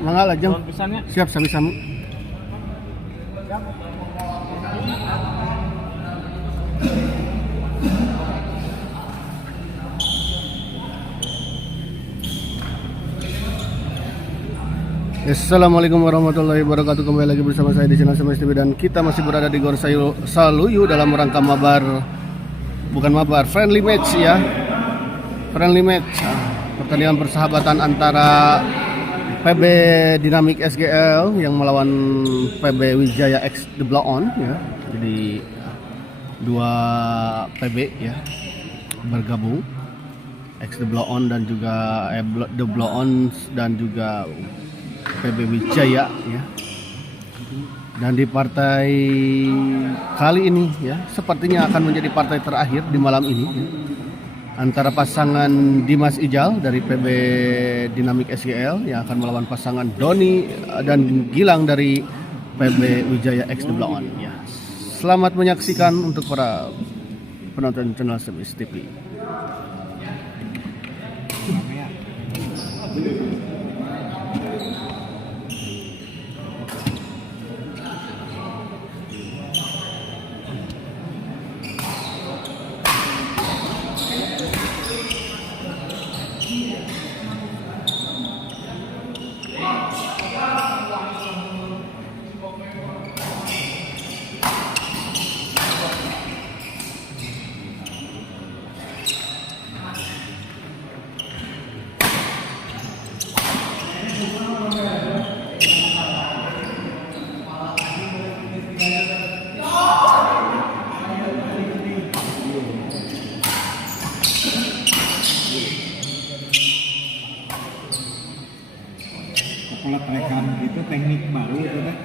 Mangga lajeng. Nuhun pisannya. Siap sami-sami. Assalamualaikum warahmatullahi wabarakatuh. Kembali lagi bersama saya di channel Semes TV dan kita masih berada di Gor Saluyu dalam rangka friendly match ya. Friendly match. Pertandingan persahabatan antara PB Dynamic SGL yang melawan PB Wijaya X The Blow On ya. Jadi dua PB ya bergabung, X The Blow On dan juga The Blow On dan juga PB Wijaya ya. Dan di partai kali ini ya sepertinya akan menjadi partai terakhir di malam ini ya, antara pasangan Dimas Ijal dari PB Dynamic SGL yang akan melawan pasangan Doni dan Gilang dari PB Wijaya X The Blow On ya. Selamat menyaksikan untuk para penonton channel Semes TV. Kalau terekan itu teknik baru itu kan.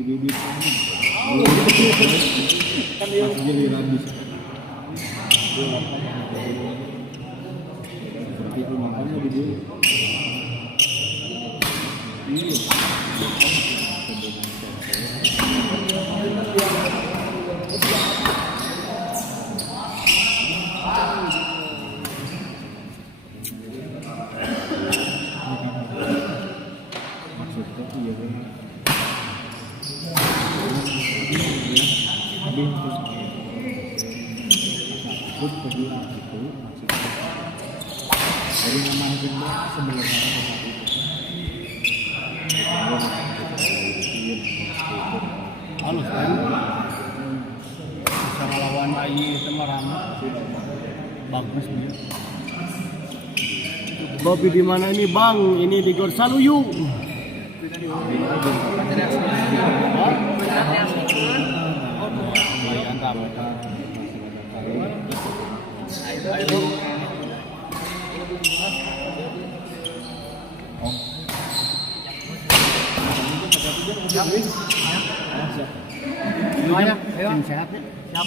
Di bibir Kan dia giliran bisa. Seperti itu makanya di dulu. Iya. Maksudnya iya benar. Takut kedua itu maksudnya. Jadi nama kita sebenarnya seperti itu. Halus kan? Bisa ngelawan AI itu mah rame. Bagus dia. Babi di mana ini bang? Ini di Gor Saluyu. Semuanya, ayo. Sehat nih. Siap.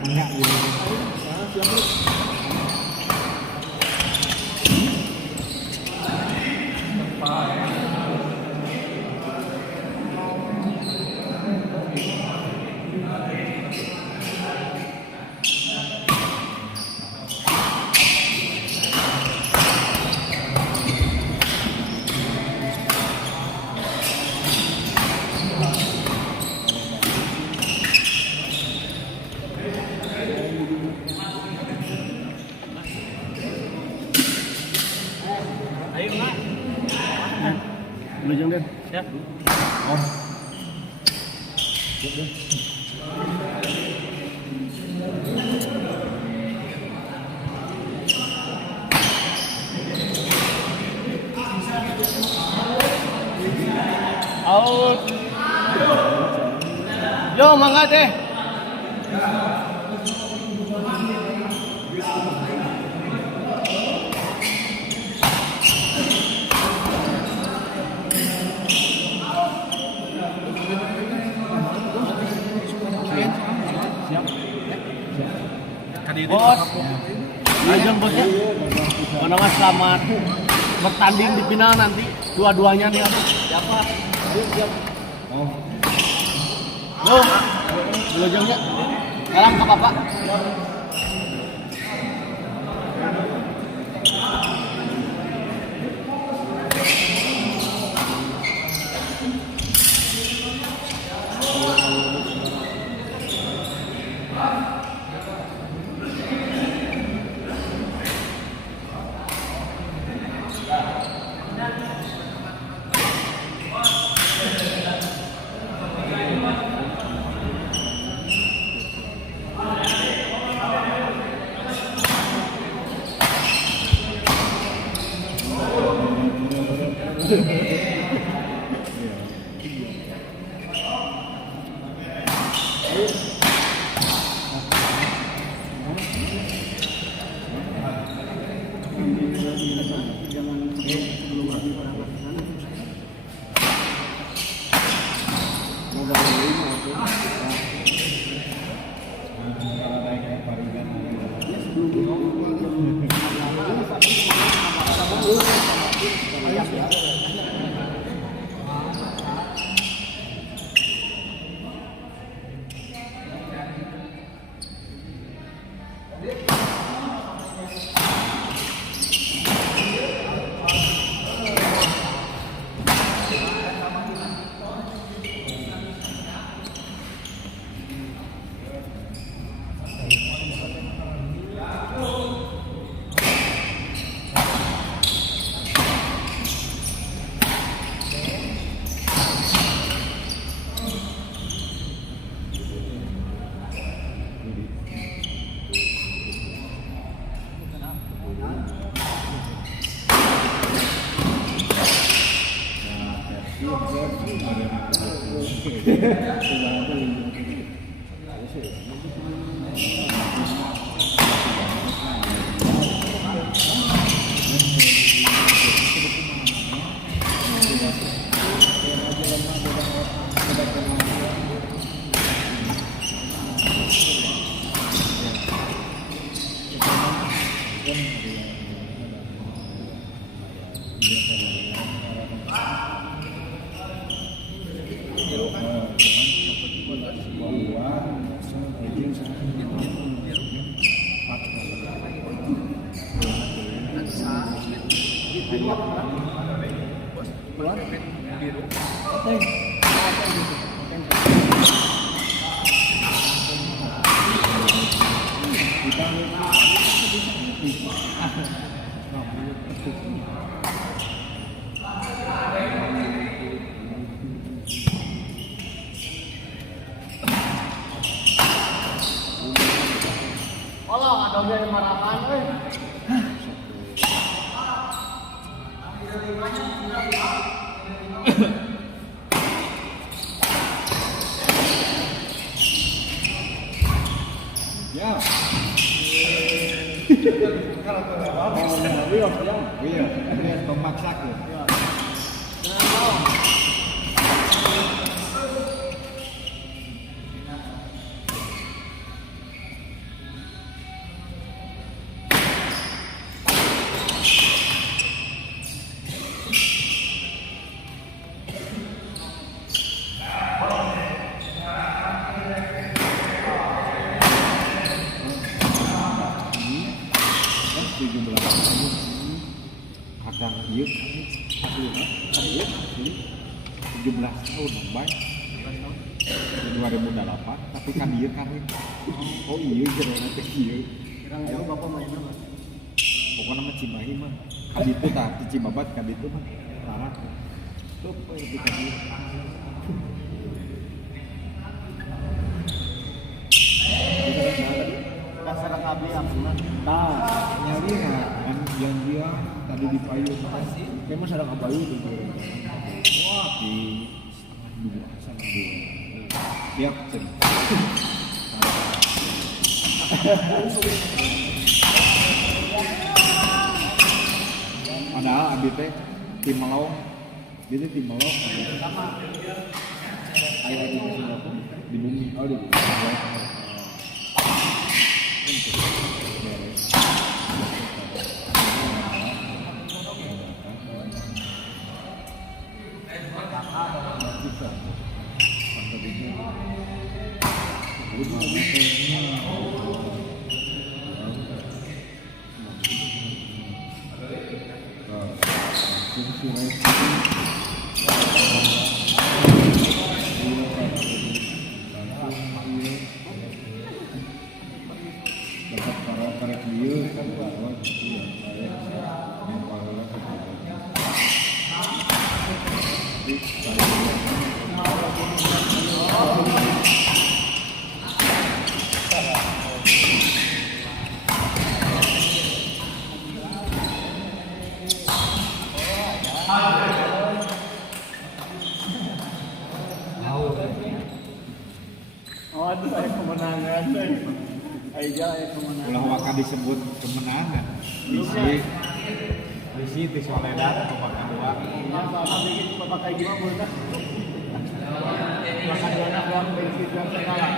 Enggak gitu. Belum deh. Ya. Oh. Out. Yo, mangga deh. Bos, ajang bosnya, mana selamat bertanding di final nanti dua-duanya nih apa? Siapa? Oh, dua jamnya, sekarang ke bapak. Walau ada yang marahan, Ya. Kalau dia memaksakan. Akan iya asli 17 tahun baik 2008 tapi kan iya karir oh iya jadi nanti iya Kirang jauh bapak main apa? pokoknya mah Cimahi mah kaditu tah di Cibabat kaditu mah parah tuh di kaditu Dasar KB apa? nah nyari kan yang dia tadi di payung Kayak mas ada kabayu tuh. wah di dua sama dua siap cerita padahal abis teh tim Melong dia tim Melong Sama. ayo di Singapura di bumi oh di Oh, itu saya kemenangan. Aja ya kemenangan. ulah waka disebut kemenangan bisi di Soledad babak kedua Sama bikin bapak kayak gimana boleh? Makan anak doang bensin dan segala.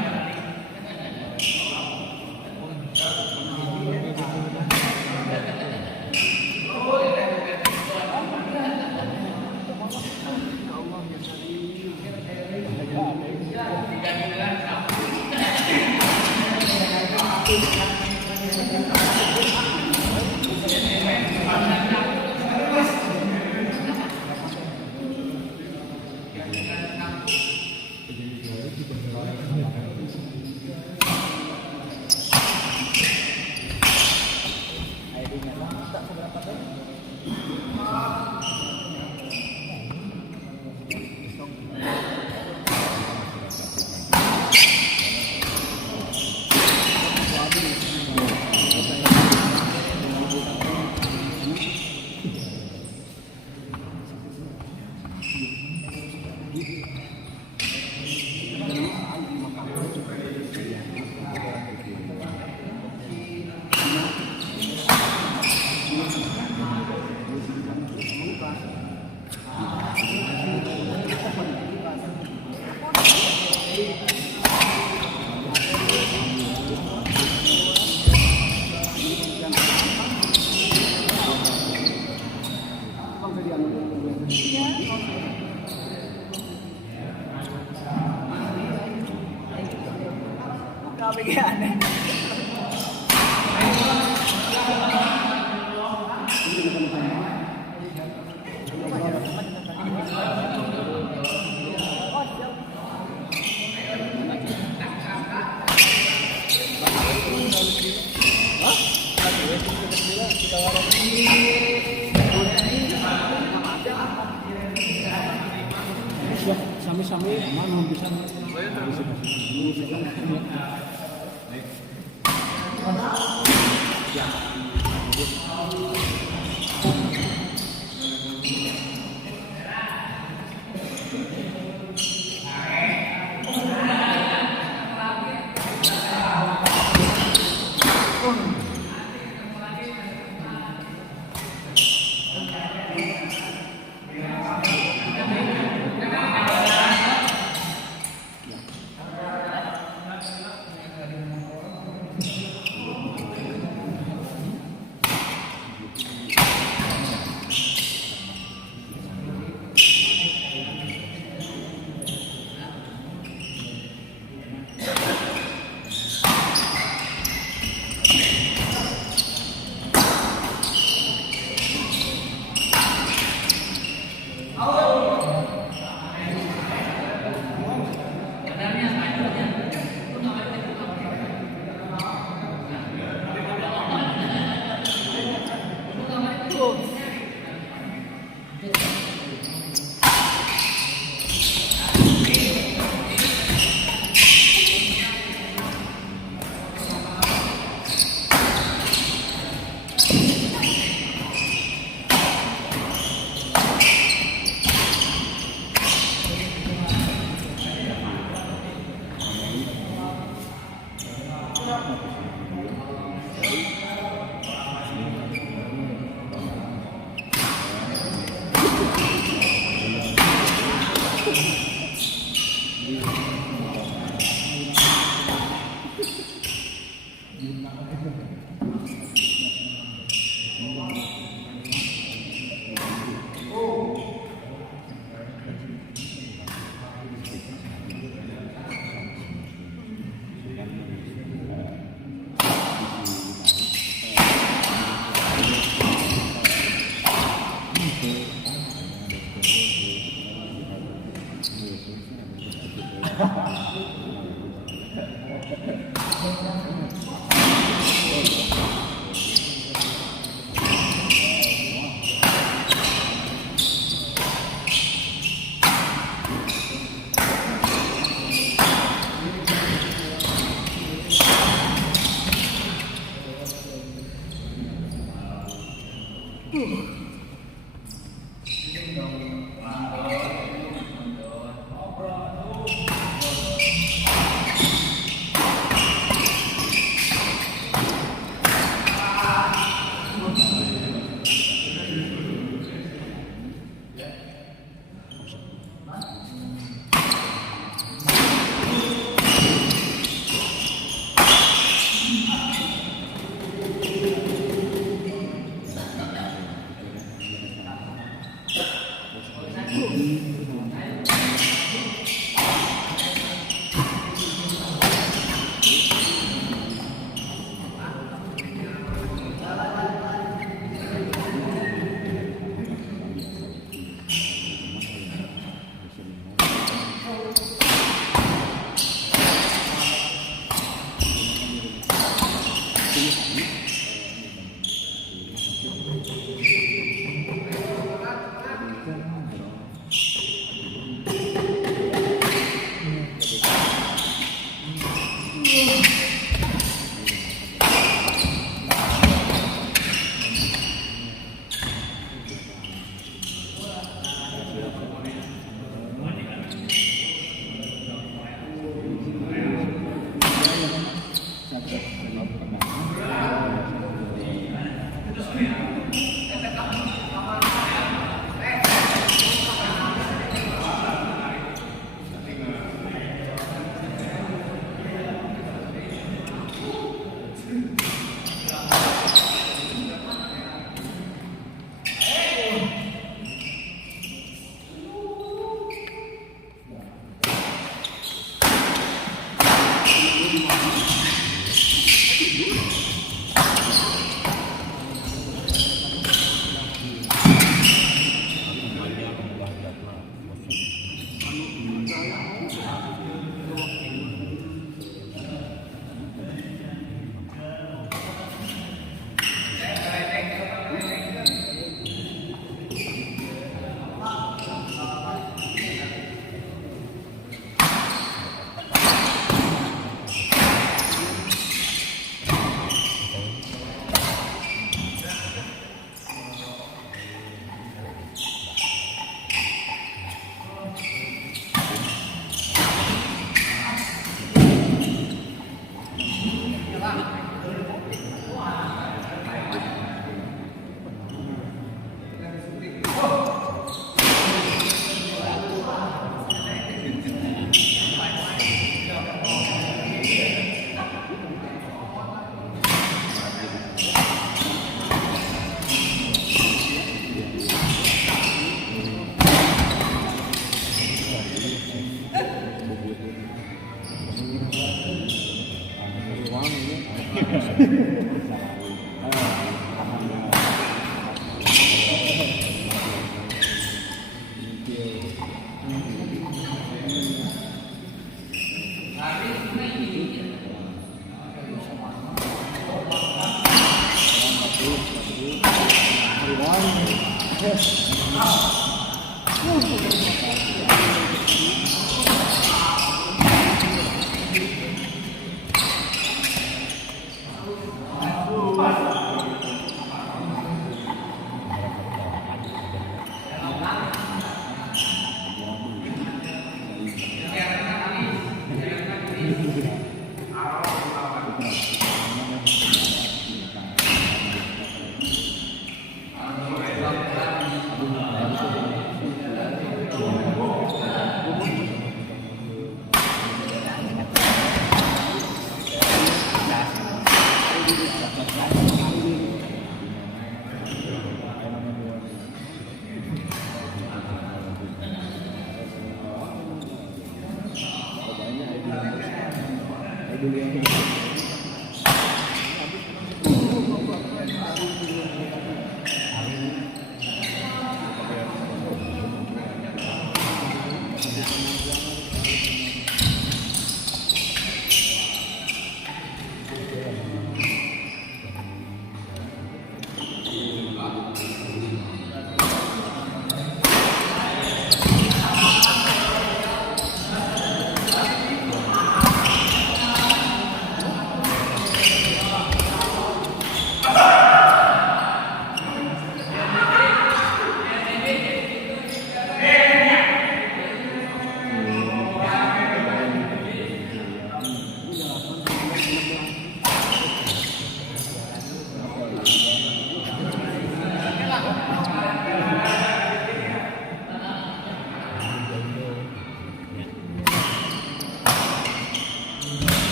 Sami-sami aman bisa.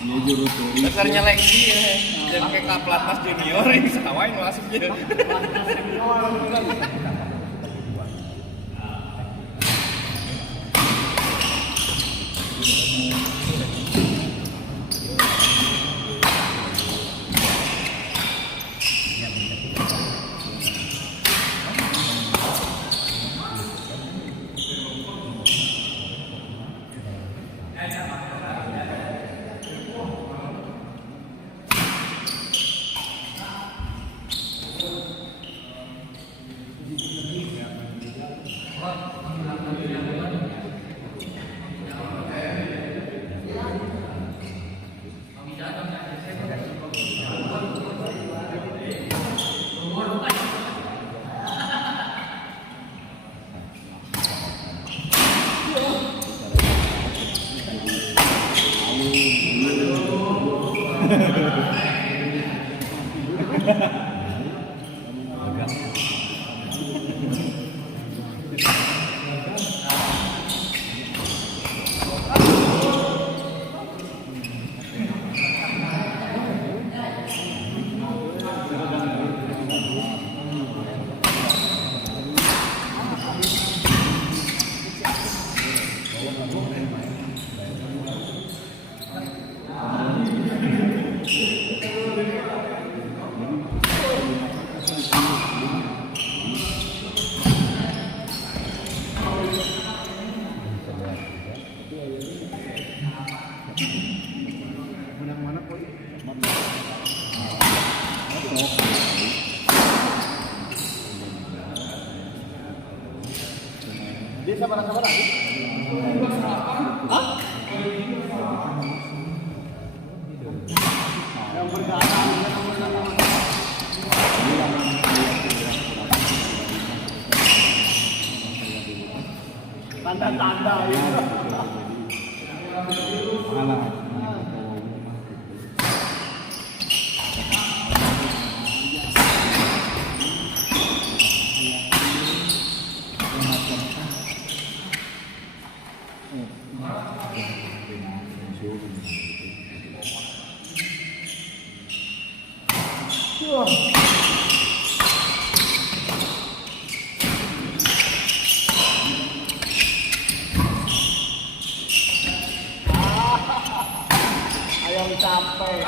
Ini juru turi. Dasar nyeleksi ya. Dan kayak Kaplatnas junior ini sawain masuknya. Dia sabar-sabar lagi. Yang berdarah, tanda-tanda ya. Malah Ayam capek.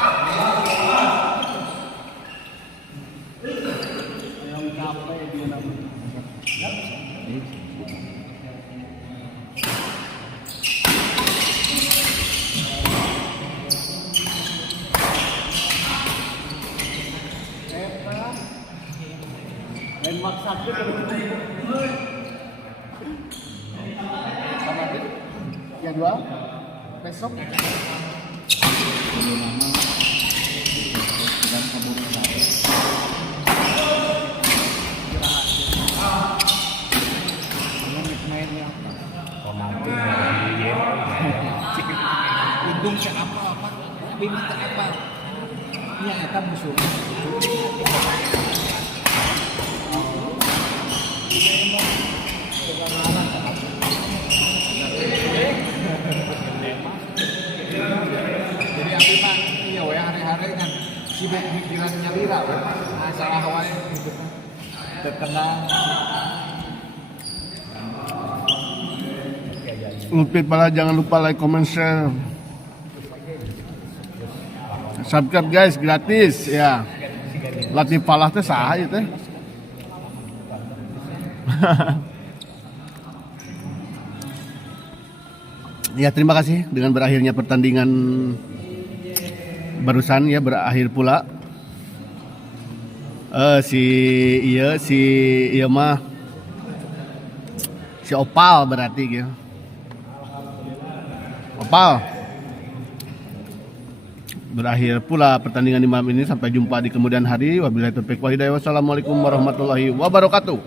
Ayam capek dia namanya. Main maksa kita yang dua besok dan kabur mainnya Untung siapa apa? Bini tak apa? Iya, eta musuh. jadi abi mah iya we hari-hari kan sibuk mikiran nyalira we masalah wae gitu kan terkenal Lupit pala, jangan lupa like, comment, share, subscribe guys, gratis ya. Latih palah teh saha ieu teh. Ya, terima kasih dengan berakhirnya pertandingan barusan ya, berakhir pula. Si mah si Opal berarti gitu. Opal. Berakhir pula pertandingan di malam ini. Sampai jumpa di kemudian hari. Wabillahi taufiq wal hidayah. Wassalamualaikum warahmatullahi wabarakatuh.